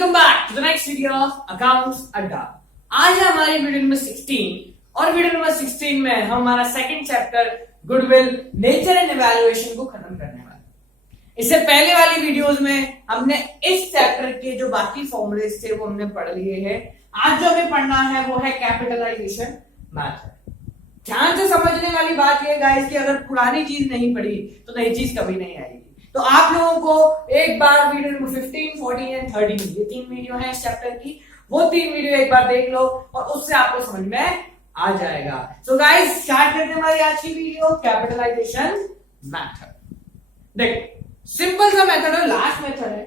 Welcome back to the next video of accounts Adda. आज है हमारी वीडियो नंबर 16 और वीडियो नंबर 16 में हम हमारा second chapter goodwill nature and evaluation को खत्म करने वाले हैं। इससे पहले वाली वीडियोस में हमने इस चैप्टर के जो बाकी फॉर्मूलेस थे वो हमने पढ़ लिए हैं। आज जो हमें पढ़ना है वो है कैपिटलाइजेशन मेथड। ध्यान से समझने वाली बात यह गाइस कि अगर पुरानी चीज नहीं पढ़ी तो नई चीज कभी नहीं आएगी। तो आप लोगों को एक बार वीडियो नंबर 15, 14 एंड 13 ये 3 वीडियो है इस चैप्टर की, वो 3 वीडियो एक बार देख लो और उससे आपको समझ में आ जाएगा। सो गाइस स्टार्ट करते हैं हमारी आज की वीडियो कैपिटलाइजेशन मेथड। देखो सिंपल सा मेथड है, लास्ट मेथड है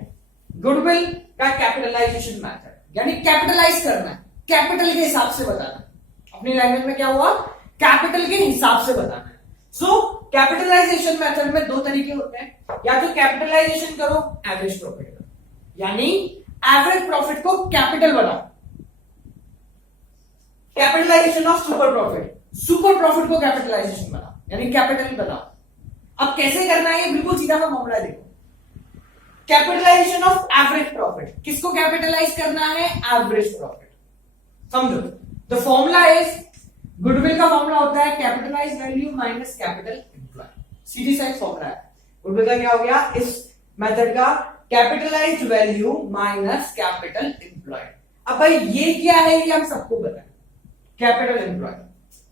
गुडविल का कैपिटलाइजेशन मेथड, यानी कैपिटलाइज करना है, कैपिटल के हिसाब से बताना। अपनी लैंग्वेज में क्या हुआ, कैपिटल के हिसाब से बताना है। सो कैपिटलाइजेशन मेथड में 2 तरीके होते हैं, या तो कैपिटलाइजेशन करो एवरेज प्रॉफिट का, यानी एवरेज प्रॉफिट को कैपिटल बनाओ, capitalization of super profit, super profit को कैपिटलाइजेशन बनाओ यानी कैपिटल बनाओ। अब कैसे करना है, ये बिल्कुल सीधा सा मामला देखो। कैपिटलाइजेशन ऑफ एवरेज प्रॉफिट, किसको कैपिटलाइज करना है, एवरेज प्रॉफिट। समझो द फॉर्मूला इज, गुडविल का फॉर्मूला होता है capitalise value minus capital employ. सीधी सा फॉर्मूला है गुडविल का। क्या हो गया इस मेथड का, capitalized value minus capital employ. अब भाई ये क्या है, ये हम सबको पता है, कैपिटल एम्प्लॉय।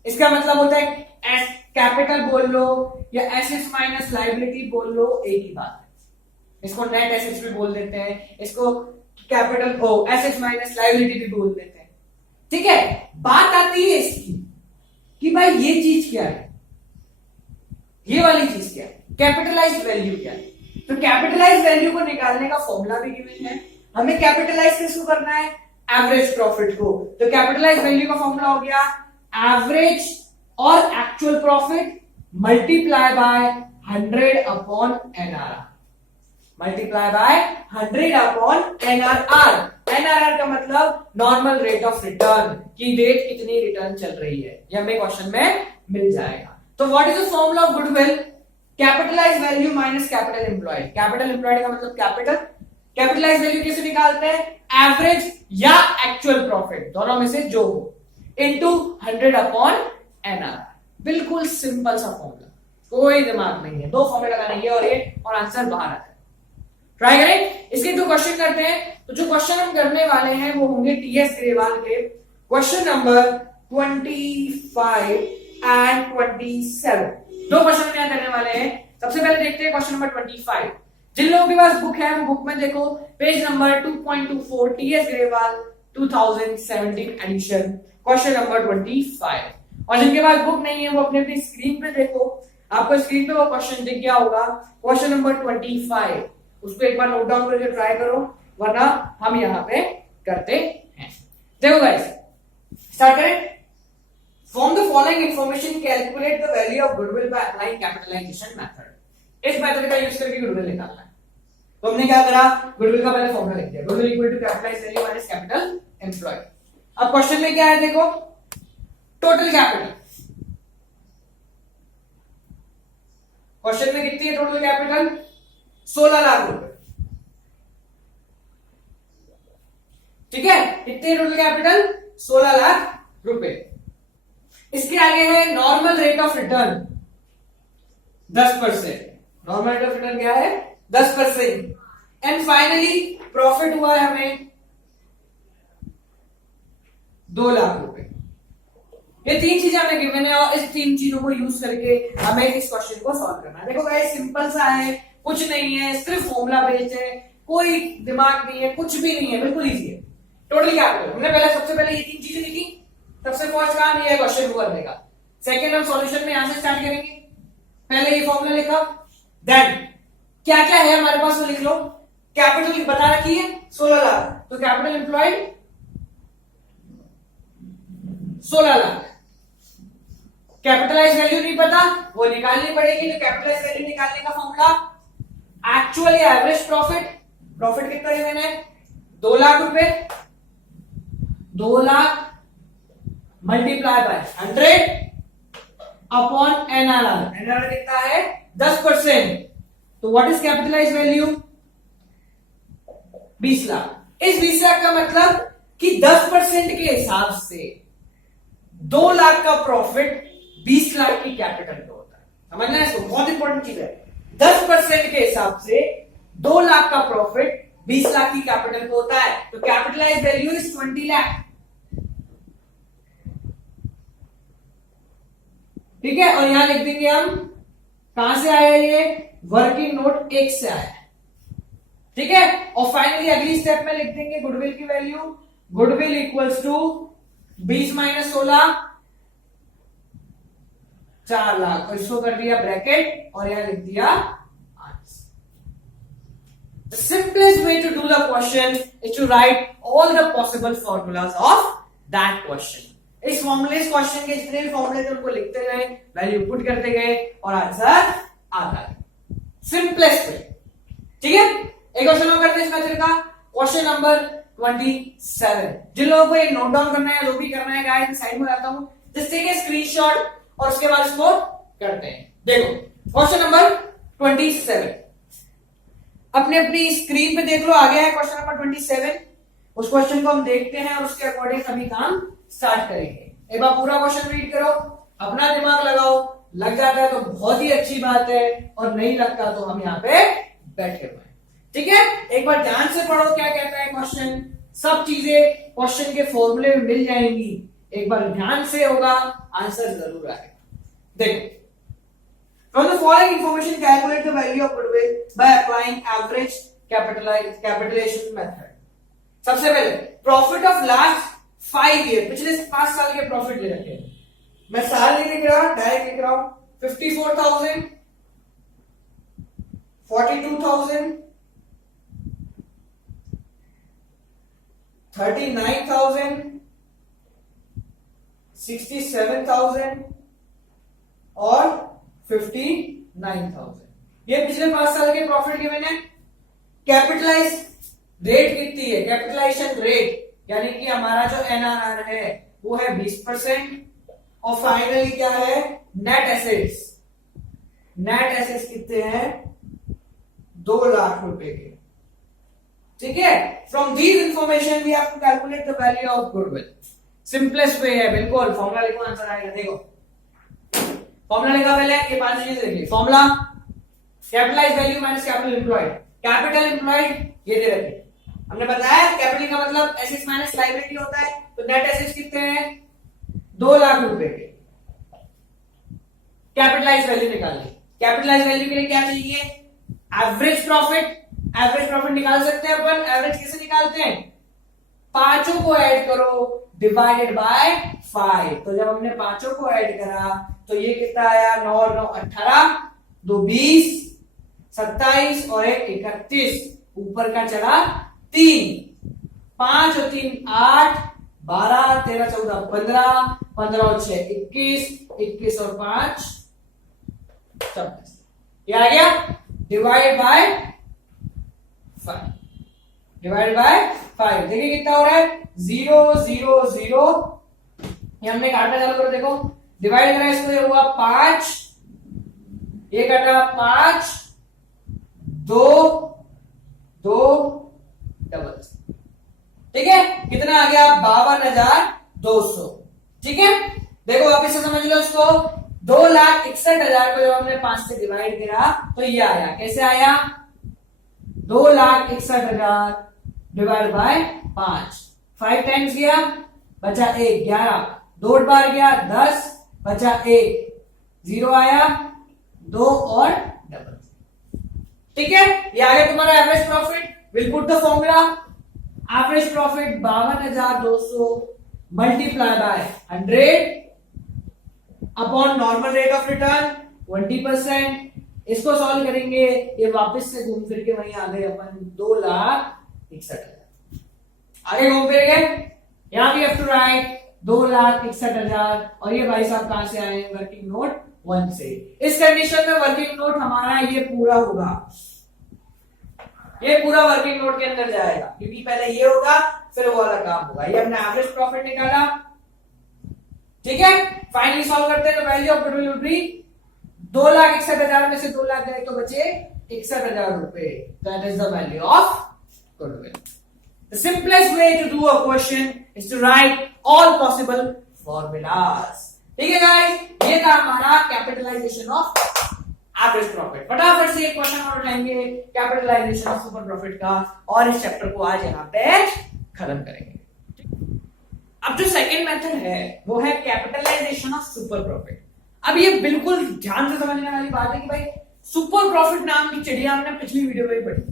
इसका मतलब होता है कैपिटल बोल लो या एसेट्स माइनस लायबिलिटी बोल लो, एक ही बात है। इसको नेट एसेट्स भी बोल देते हैं, इसको कैपिटल को एसेट्स माइनस लायबिलिटी भी बोल देते हैं। ठीक है, बात आती है इसकी कि भाई ये चीज क्या है, ये वाली चीज क्या है, कैपिटलाइज्ड वैल्यू क्या है। तो कैपिटलाइज्ड वैल्यू को निकालने का फॉर्मूला भी गिवन है। हमें कैपिटलाइज किसको करना है, एवरेज प्रॉफिट को। तो कैपिटलाइज्ड वैल्यू का फॉर्मूला हो गया एवरेज और actual profit multiply by 100 upon NRR, multiply by 100 upon NRR. NRR का मतलब नॉर्मल रेट ऑफ रिटर्न, की डेट कितनी रिटर्न चल रही है, ये हमें क्वेश्चन में मिल जाएगा। तो what is the formula of goodwill, capitalize value minus capital employed. Capital employed का मतलब कैपिटल, कैपिटलाइज वैल्यू कैसे निकालते हैं, एवरेज या एक्चुअल प्रॉफिट दोनों में से जो हो, इनटू 100 अपॉन एनआरआर। बिल्कुल सिंपल सा फॉर्मूला, कोई दिमाग नहीं है, 2 फॉर्मूला लगाना ये और ये और आंसर बाहर आता है। ट्राई करें, इसके 2 क्वेश्चन करते हैं। तो जो क्वेश्चन हम करने वाले हैं वो होंगे टीएस ग्रेवाल के क्वेश्चन नंबर 25 एंड 27। 2 क्वेश्चन हम यहां करने वाले हैं। सबसे पहले देखते हैं क्वेश्चन नंबर 25। जिन लोगों के पास बुक है वो बुक में देखो page number 2.24 TS Grewal 2017 edition question number 25। और जिनके पास बुक नहीं है वो अपने अपनी स्क्रीन पे देखो, आपको स्क्रीन पे वो क्वेश्चन दिख गया होगा, क्वेश्चन नंबर 25। उसको एक बार नोट डाउन करके ट्राई करो, वरना हम यहां पे करते हैं। देखो गाइस स्टार्ट करें। From the following information calculate the value of goodwill by applying capitalization method। इस मेथड का यूज करके गुडविल निकालना है। तो हमने क्या करा, गुडविल का पहले फॉर्मूला लिख दिया, goodwill equal to capitalized value minus capital employed. अब क्वेश्चन में क्या है देखो, टोटल कैपिटल, क्वेश्चन में कितनी है टोटल कैपिटल, 16 लाख रुपए। ठीक है, कितनी टोटल कैपिटल, 16 लाख रुपए। इसके आगे है normal rate of return 10%। Normal rate of return क्या है, 10%। एंड फाइनली प्रॉफिट हुआ है हमें 2 लाख रुपए। ये 3 चीजें हमें गिवन है और इस 3 चीजों को यूज करके हमें इस क्वेश्चन को सॉल्व करना है। देखो गाइस सिंपल सा है, कुछ नहीं है, सिर्फ फॉर्मूला बेस्ड है, कोई दिमाग नहीं है, कुछ भी नहीं है, बिल्कुल इजी है। टोटल कैपिटल हमने पहले सबसे पहले ये 3 चीजें लिखी, सबसे फर्स्ट काम ये है क्वेश्चन को करने का। सेकंड हम सॉल्यूशन में यहां से स्टार्ट करेंगे, पहले ये फॉर्मूला लिखा, देन क्या क्या है हमारे पास वो लिख लो। कैपिटल बता रखी है 16 लाख, तो capital employed 16 lakh. Capitalize value नहीं पता, वो निकालनी पड़ेगी। तो कैपिटलाइज वैल्यू निकालने का फॉर्मूला एक्चुअल या एवरेज प्रॉफिट, प्रॉफिट कितना गिवन है 2 लाख रुपए, 2 lakh multiply by 100 upon NRR. NRR कितना है 10%। तो what is capitalize value 20 lakh. इस 20 लाख का मतलब कि 10% के हिसाब से 2 लाख का प्रॉफिट 20 लाख की कैपिटल पे होता है। समझना है इसको, बहुत इंपॉर्टेंट चीज है। 10% के हिसाब से 2 लाख का प्रॉफिट 20 लाख की कैपिटल पे होता है, तो कैपिटलाइज वैल्यू इज 20 लाख। ठीक है, और यहां लिख देंगे हम कहां से आया ये, वर्किंग नोट 1 से आया है। ठीक है, और फाइनली अगली स्टेप में लिख देंगे गुडविल की वैल्यू, गुडविल इक्वल्स टू 20 माइनस 16 4 लाख, और इसको कर दिया ब्रैकेट और यहां लिख दिया answer. The simplest way to do the question is to write all the possible formulas of that question. इस फॉर्मूले, इस क्वेश्चन के जितने भी फॉर्मूले थे उनको लिखते गए, वैल्यू पुट करते गए और आंसर आता है। Simplest way. ठीक है, एक क्वेश्चन और करते हैं इस मेथड का, क्वेश्चन नंबर 27। जिन लोगों को ये नोट डाउन करना है, जो भी करना है गाइस, साइड में लाता हूं, जस्ट टेक ए स्क्रीनशॉट और उसके बाद इसको करते हैं। देखो क्वेश्चन नंबर 27 अपने अपनी स्क्रीन पे देख लो, आ गया है क्वेश्चन नंबर 27। उस क्वेश्चन को हम देखते हैं और उसके अकॉर्डिंग सभी काम स्टार्ट करेंगे। एक बार पूरा क्वेश्चन रीड करो, अपना दिमाग लगाओ, लग जाता है तो बहुत ही अच्छी बात है, और नहीं लगता तो हम यहाँ पे बैठे हुए हैं। ठीक है, एक बार ध्यान से पढ़ो क्या कहता है क्वेश्चन, सब चीजें क्वेश्चन के फॉर्मूले में मिल जाएंगी। एक बार ध्यान से होगा, आंसर जरूर आएगा। देखो, from the following information calculate the value of goodwill by applying average capitalization method। सबसे पहले प्रॉफिट ऑफ लास्ट 5 ईयर, पिछले 5 साल के प्रॉफिट ले रखे हैं। मैं साल नहीं लिख रहा, डायरेक्ट लिख रहा हूं। 54,000, 42,000, 39,000, 67,000 और 59,000। ये पिछले 5 साल के प्रॉफिट गिवन है। कैपिटलाइज रेट कितनी है, कैपिटलाइजेशन रेट यानी कि हमारा जो एनआरआर है वो है 20%, और फाइनली क्या है, नेट एसेट्स, नेट एसेट्स कितने हैं, 2 लाख रुपए के। ठीक है, from these information we have to calculate the value of goodwill. Simplest way है, बिल्कुल फॉर्मूला लिखो, आंसर आएगा। देखो फॉर्मूला लिखा पहले, ये 5 चीजें देखिए। Formula capitalize value minus capital employed. Capital employed ये दे रखे, हमने बताया कैपिटल का मतलब एसेट्स माइनस लायबिलिटी होता है, तो नेट एसेट्स कितने हैं, 2 लाख रुपए के। कैपिटलाइज वैल्यू निकालनी, कैपिटलाइज वैल्यू के लिए क्या चाहिए, एवरेज प्रॉफिट। एवरेज प्रॉफिट निकाल सकते हैं अपन, एवरेज कैसे निकालते हैं, पांचों को ऐड करो डिवाइडेड बाय 5। तो जब हमने पांचों को ऐड करा तो ये कितना आया, 9 और 9 18, 2 20, 27 और 1 31, ऊपर का चढ़ा 3, 5 और 3 8, 12 13 14 15, 15 और 6 21, 21 और 5 26। ये आ गया डिवाइड बाय 5, डिवाइड बाय 5। देखिए कितना हो रहा है, 0 0 0। ये हमने काटना चालू करो, देखो डिवाइड करा इसको, ये हुआ 5, ये कटा 5, 2 2 डबल। ठीक है, कितना आ गया, 52,200। ठीक है, देखो वापिस से समझ लो इसको, 2,61,000 को जब हमने 5 से डिवाइड करा तो ये आया, कैसे आया, 2,61,000 डिवाइड बाय 5। 5 टाइम्स गया, बचा 1, 11, 2 बार गया 10, बचा 1, 0 आया, 2 और डबल। ठीक है, ये आ गया तुम्हारा average profit. Will put the formula, average profit 52,200 multiply by 100 upon normal rate of return 20%। इसको सॉल्व करेंगे, ये वापस से घूम फिर के वहीं आ गए अपन 2,61,000। आगे घूम फिर गए, यहां भी हैव टू राइट 2,61,000, और ये भाई साहब कहां से आए, वर्किंग नोट 1 से। इस कंडीशन में वर्किंग नोट हमारा ये पूरा होगा, ये पूरा वर्किंग नोट के अंदर जाएगा, क्योंकि पहले ये होगा फिर वो वाला काम होगा। ये हमने एवरेज प्रॉफिट निकाला। ठीक है, फाइनली सॉल्व करते हैं तो value of goodwill will be 2,61,000 में से 2 लाख गए तो बचे 61,000 रुपए। That is the value of goodwill. The simplest way to do a question is to write all possible formulas. ठीक है गाइस, ये था हमारा कैपिटलाइजेशन ऑफ एवरेज प्रॉफिट। फटाफट से एक क्वेश्चन और उठाएंगे कैपिटलाइजेशन ऑफ सुपर प्रॉफिट का, और इस चैप्टर को आज यहाँ पे खत्म करेंगे। अब जो सेकंड मेथड है वो है कैपिटलाइजेशन ऑफ सुपर प्रॉफिट। अब ये बिल्कुल ध्यान से समझने वाली बात है कि भाई सुपर प्रॉफिट नाम की चिड़िया हमने पिछली वीडियो में ही पढ़ी,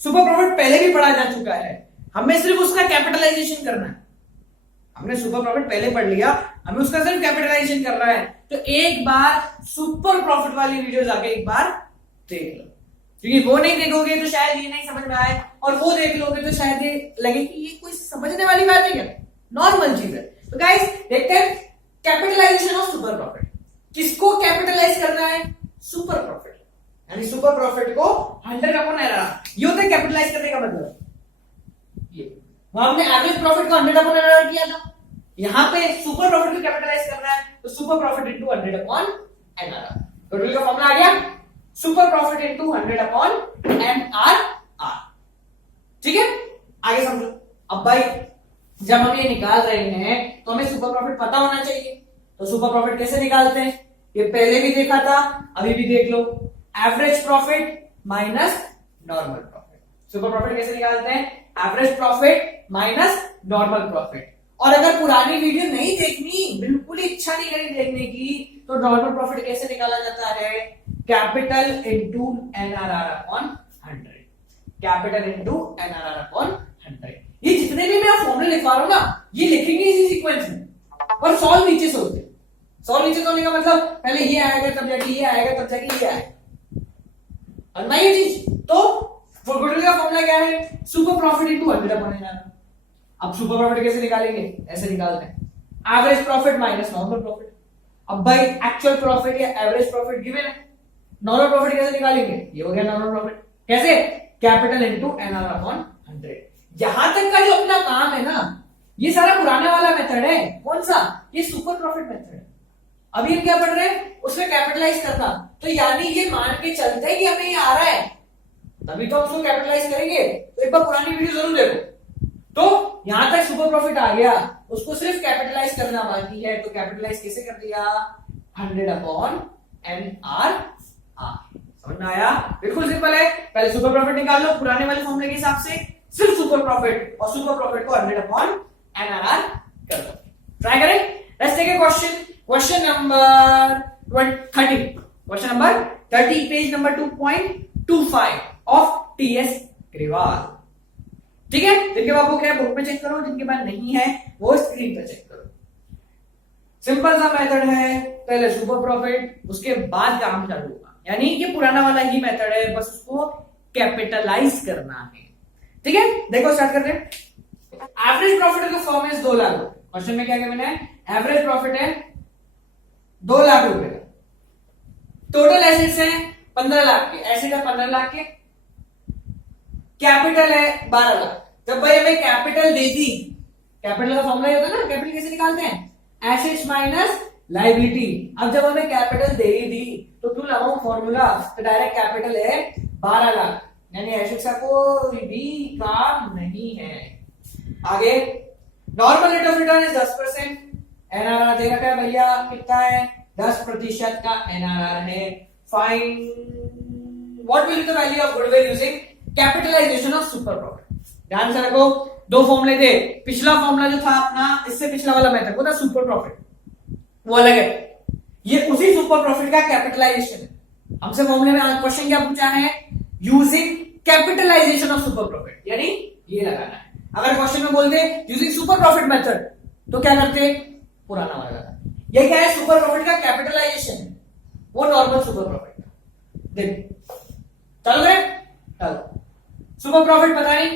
सुपर प्रॉफिट पहले भी पढ़ा जा चुका है, हमें सिर्फ उसका कैपिटलाइजेशन करना है। हमने सुपर प्रॉफिट पहले पढ़ लिया, हमें उसका सिर्फ कैपिटलाइजेशन करना है। तो एक बार सुपर प्रॉफिट वाली वीडियो जाके एक बार देख लो, क्योंकि वो नहीं देखोगे तो शायद ये नहीं समझ में आए, और वो देख लोगे तो शायद ये लगे कि ये कोई समझने वाली बात है क्या, नॉर्मल चीज है। तो गाइस देखते हैं कैपिटलाइजेशन ऑफ सुपर प्रॉफिट। किसको कैपिटलाइज करना है? सुपर प्रॉफिट, यानी सुपर प्रॉफिट को 100 अपॉन एनआरआर, ये होता है कैपिटलाइज करने का मतलब। ये वहां हमने एवरेज प्रॉफिट को 100 अपॉन एनआरआर किया था, यहां पे सुपर प्रॉफिट को कैपिटलाइज करना है तो super profit into 100 upon NRR. Goodwill का फॉर्मूला आ गया, super profit into 100 upon NRR. ठीक है, आगे समझो। अब भाई जब हम ये निकाल रहे हैं तो हमें सुपर प्रॉफिट पता होना चाहिए, तो सुपर प्रॉफिट कैसे निकालते हैं? ये पहले भी देखा था, अभी भी देख लो, average profit minus normal profit. Super profit कैसे निकालते हैं? Average profit minus normal profit. और अगर पुरानी वीडियो नहीं देखनी, बिल्कुल ही इच्छा नहीं करी देखने की, तो नॉर्मल प्रॉफिट कैसे निकाला जाता है? Capital into NRR upon 100, capital into NRR upon 100। ये जितने भी मैं फॉर्मूले लिखवा रहा हूं ना, ये लिखेंगे इसी सीक्वेंस में, और सॉल्व नीचे से होते। सॉल्व नीचे से होने का मतलब पहले ये आएगा तब जाके ये आएगा तब जाके ये आएगा, और ये चीज। तो गुडविल का फॉर्मूला क्या है? Super profit into 100 upon NRR. अब सुपर प्रॉफिट कैसे निकालेंगे? ऐसे निकालते हैं, average profit minus normal profit. अब भाई एक्चुअल प्रॉफिट या एवरेज प्रॉफिट गिवन है, नॉर्मल प्रॉफिट कैसे निकालेंगे? ये हो गया नॉर्मल प्रॉफिट। कैसे? Capital into NRR upon 100। यहां तक का जो अपना काम है ना, ये सारा पुराने वाला मेथड है। कौन सा? ये सुपर प्रॉफिट मेथड है। अभी हम क्या पढ़ रहे हैं? उसमें कैपिटलाइज करना। तो यानी ये मान के चलते हैं कि हमें ये आ रहा है, तभी तो हम उसको कैपिटलाइज करेंगे। तो एक बार पुरानी वीडियो जरूर देखो। तो यहां तक सुपर प्रॉफिट आ गया, उसको सिर्फ कैपिटलाइज करना बाकी है। तो कैपिटलाइज कैसे कर दिया? 100 अपॉन एनआरआर। समझ में आया? बिल्कुल सिंपल है। पहले सुपर प्रॉफिट निकाल लो पुराने वाले फॉर्मूले के हिसाब से, सिर्फ सुपर प्रॉफिट, और सुपर प्रॉफिट को 100 अपॉन एनआरआर कर दो। ट्राई करें। Let's take a question, question number 30, question number 30, page number 2.25 of TS Grewal. ठीक है, जिनके पास बुक है बुक में चेक करो, जिनके पास नहीं है वो स्क्रीन पर चेक करो। सिंपल सा मेथड है, पहले सुपर प्रॉफिट, उसके बाद काम चालू होगा। यानी ये पुराना वाला ही मेथड है, बस उसको कैपिटलाइज करना है। ठीक है, देखो स्टार्ट करते हैं। एवरेज प्रॉफिट का फॉर्म है 2 लाख रुपए। क्वेश्चन में क्या क्या मैंने? एवरेज प्रॉफिट है 2 लाख रुपए का, टोटल एसेट्स है 15 लाख के, एसेट है 15 लाख के, कैपिटल है 12 लाख। जब भाई हमें कैपिटल दे दी, कैपिटल का फॉर्मूला होता है ना, कैपिटल कैसे निकालते हैं? Assets minus liability. अब जब हमें कैपिटल दे ही दी तो क्यों लगाऊं फॉर्मूला? तो डायरेक्ट कैपिटल है 12 लाख, यानी एसेट्स का कोई भी काम नहीं है। आगे normal rate of return is 10%। NRR देखा क्या भैया कितना है? 10% का एनआरआर है। Find what will be the value of goodwill using capitalization of super profit. ध्यान से रखो, 2 फॉर्मूले थे। पिछला फॉर्मूला जो था अपना, इससे पिछला वाला मेथड वो था सुपर प्रॉफिट, वो अलग है। ये उसी सुपर प्रॉफिट का कैपिटलाइजेशन है। हमसे फॉर्मूले में क्वेश्चन क्या पूछा है? Using capitalization of super profit, यानी ये लगाना है। अगर क्वेश्चन में बोलते यूजिंग सुपर प्रॉफिट मेथड तो क्या करते? पुराना वाला लगाना। ये क्या है? सुपर प्रॉफिट का कैपिटलाइजेशन है, वो नॉर्मल सुपर प्रॉफिट का। देखो चल रहे, चलो सुपर प्रॉफिट पता नहीं,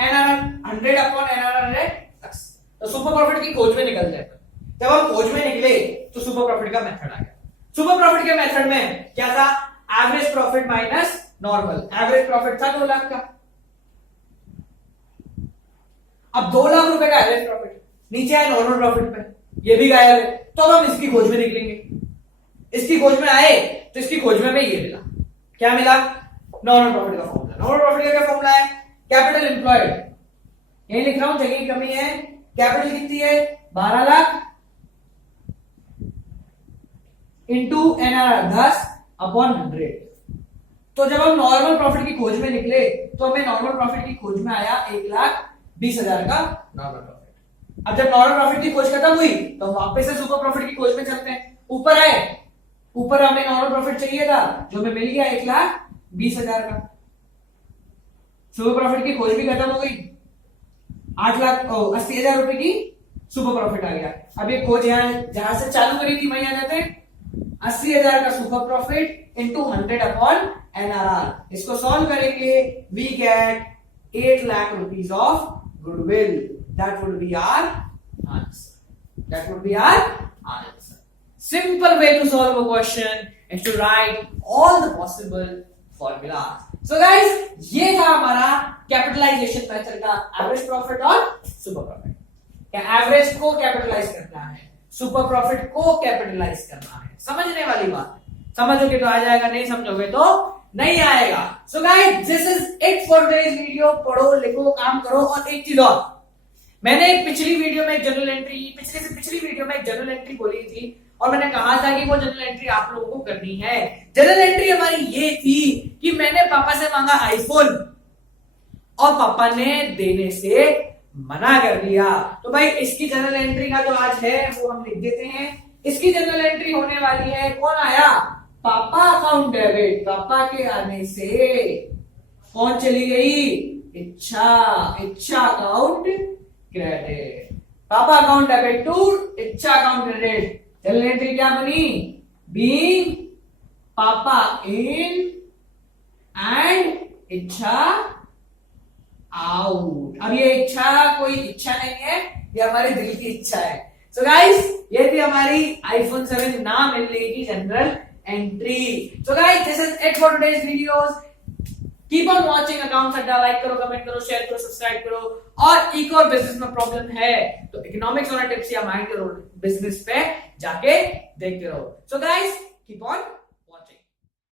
एनआरआर 100 अपॉन एनआरआर है 10। तो सुपर प्रॉफिट की खोज में निकल जाएगा। जब हम खोज में निकले तो सुपर प्रॉफिट का मेथड आ गया। सुपर प्रॉफिट के मेथड में क्या था? Average profit minus normal. Average profit था 2 लाख का, अब 2 लाख रुपए का एवरेज प्रॉफिट, नीचे आए नॉर्मल प्रॉफिट पे, ये भी गायब है। तो अब हम इसकी खोज में निकलेंगे। इसकी खोज में आए तो इसकी खोज में हमें ये मिला, क्या मिला? नॉर्मल प्रॉफिट का फॉर्मूला। नॉर्मल प्रॉफिट का क्या फॉर्मूला है? कैपिटल एम्प्लॉयड यही लिख रहा हूं, जगह की कमी है। कैपिटल कितनी है? 12 लाख इंटू NRR 10/100। तो जब हम नॉर्मल प्रॉफिट की खोज में निकले तो हमें नॉर्मल प्रॉफिट की खोज में आया 1,20,000 का नॉर्मल प्रॉफिट। अब जब नॉर्मल प्रॉफिट की खोज खत्म हुई तो हम वापस से सुपर प्रॉफिट की खोज में चलते हैं। ऊपर आए, ऊपर हमें नॉर्मल प्रॉफिट चाहिए था जो हमें मिल गया 1,20,000 का। सुपर प्रॉफिट की खोज भी खत्म हो गई, 8,80,000 रुपए की सुपर प्रॉफिट आ गया। अब ये खोज यहां जहां से चालू करी थी वहीं आ जाते हैं। 80,000 का सुपर प्रॉफिट इंटू 100/NRR। इसको सॉल्व करेंगे, we get 8 lakh rupees of goodwill. That would be our answer. That would be our answer. Simple way to solve a question is to write all the possible formulas. So guys, ये था हमारा capitalisation method का average profit और super profit. क्या average को capitalise करना है, super profit को कैपिटलाइज करना है। समझने वाली बात, समझोगे तो आ जाएगा, नहीं समझोगे तो नहीं आएगा। So guys, this is it for today's video. पढ़ो, लिखो, काम करो। और एक चीज और, मैंने पिछली वीडियो में एक जनरल एंट्री, पिछली वीडियो में एक जनरल एंट्री बोली थी और मैंने कहा था कि वो जनरल एंट्री आप लोगों को करनी है। जनरल एंट्री हमारी ये थी कि मैंने पापा से मांगा आईफोन और पापा ने देने से मना कर दिया। तो भाई इसकी जनरल एंट्री का जो आज है वो हम लिख देते हैं। इसकी जनरल एंट्री होने वाली है, कौन आया? पापा अकाउंट डेबिट। पापा के आने से कौन चली गई? इच्छा अकाउंट क्रेडिट। पापा अकाउंट डेबिट टू इच्छा अकाउंट क्रेडिट। जनरल एंट्री क्या बनी? बीइंग पापा इन एंड इच्छा आउट। अब ये इच्छा कोई इच्छा नहीं है, ये हमारे दिल की इच्छा है। सो गाइस, ये थी हमारी iPhone 7 ना मिलने की general entry. So guys, this is it for today's videos. Keep on watching accounts अड्डा। लाइक करो, कमेंट करो, शेयर करो, सब्सक्राइब करो। और एक और बिजनेस में प्रॉब्लम है तो इकोनॉमिक्स और टिप्स या माइंड बिजनेस पे जाके देखते रहो। So guys, keep on